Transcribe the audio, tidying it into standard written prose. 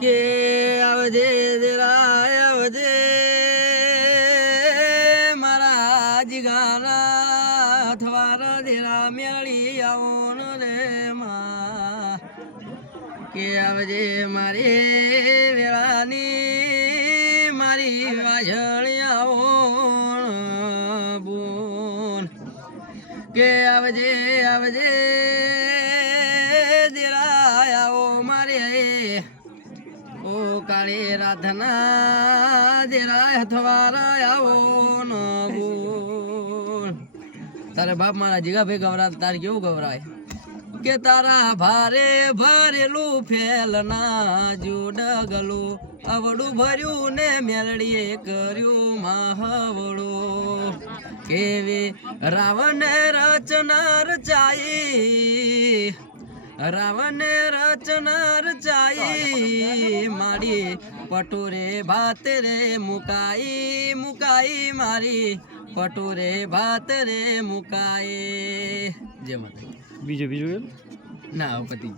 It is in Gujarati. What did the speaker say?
કે આવજે દેરાય આવજે મારા જીગાના થવાર દેરા મેળી આવોન રે માં કે આવજે મારી વેળાની મારી વાજણી આવોન બોન કે આવજે આવજે દેરાય આવો મારે ઓ કાળી રાધના દેરાય હથવારા આવો ન બોલ તારે બાપ મારા જીગા ભાઈ ગવરાય તારે કેવું ગવરાય કે તારા ભારે ભરેલું ફેલના જોડગલું અવડું ભર્યું ને મેલડીએ કર્યું માહવડું કેવી રાવણ રચના રચાઈ રાવણ રચના રચાઈ મારી પટુરે ભાત રે મુકાઈ મુકાઈ મારી પટુરે ભાત રે મુકાઈ જય માતા બીજું ના પતિ